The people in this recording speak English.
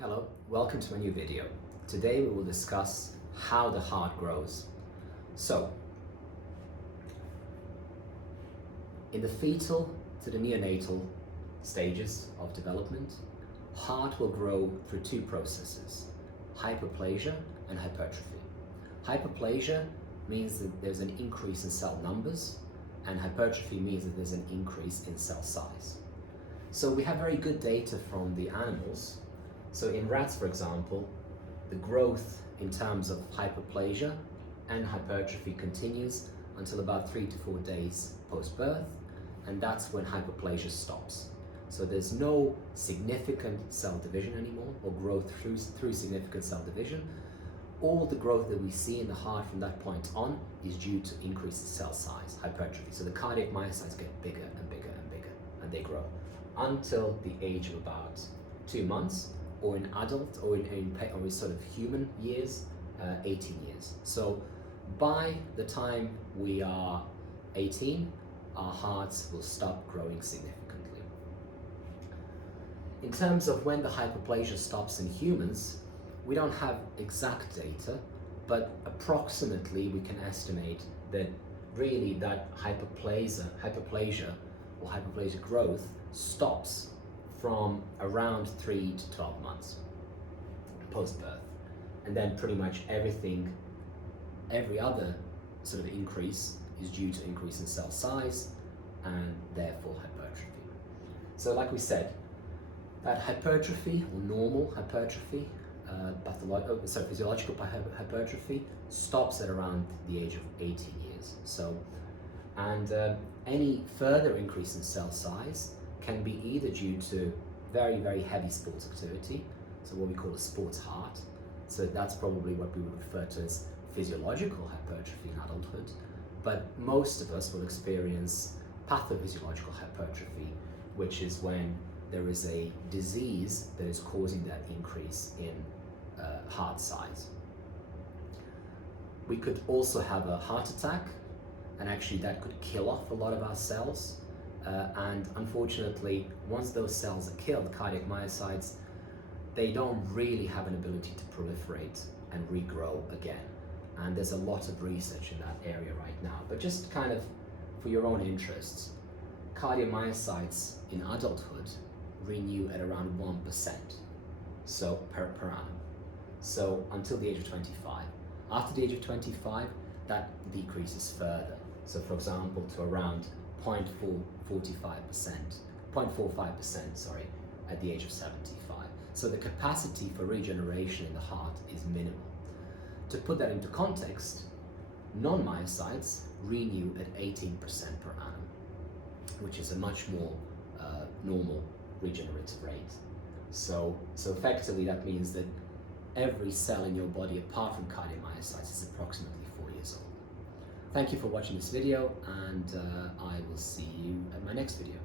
Hello, welcome to my new video. Today we will discuss how the heart grows. So, in the fetal to the neonatal stages of development, heart will grow through two processes, hyperplasia and hypertrophy. Hyperplasia means that there's an increase in cell numbers, and hypertrophy means that there's an increase in cell size. So we have very good data from the animals. So in rats, for example, the growth in terms of hyperplasia and hypertrophy continues until about 3 to 4 days post-birth, and that's when hyperplasia stops. So there's no significant cell division anymore, or growth through significant cell division. All the growth that we see in the heart from that point on is due to increased cell size, hypertrophy. So the cardiac myocytes get bigger and bigger and bigger, and they grow until the age of about 2 months, or in adult, or in sort of human years, 18 years. So by the time we are 18, our hearts will stop growing significantly. In terms of when the hyperplasia stops in humans, we don't have exact data, but approximately we can estimate that really that hyperplasia or hyperplasia growth stops from around 3 to 12 months post-birth. And then pretty much every other sort of increase is due to increase in cell size and therefore hypertrophy. So like we said, that hypertrophy or normal hypertrophy, physiological hypertrophy stops at around the age of 18 years. So, and any further increase in cell size can be either due to very, very heavy sports activity, so what we call a sports heart. So that's probably what we would refer to as physiological hypertrophy in adulthood. But most of us will experience pathophysiological hypertrophy, which is when there is a disease that is causing that increase in heart size. We could also have a heart attack, and actually that could kill off a lot of our cells. And unfortunately, once those cells are killed, cardiac myocytes, they don't really have an ability to proliferate and regrow again. And there's a lot of research in that area right now. But just kind of for your own interests, cardiomyocytes in adulthood renew at around 1%, so per annum. So until the age of 25. After the age of 25, that decreases further. So for example, to around 0.45%, at the age of 75. So the capacity for regeneration in the heart is minimal. To put that into context, non-myocytes renew at 18% per annum, which is a much more normal regenerative rate. So effectively that means that every cell in your body apart from cardiomyocytes is approximately 4 years old. Thank you for watching this video, and I will see you at my next video.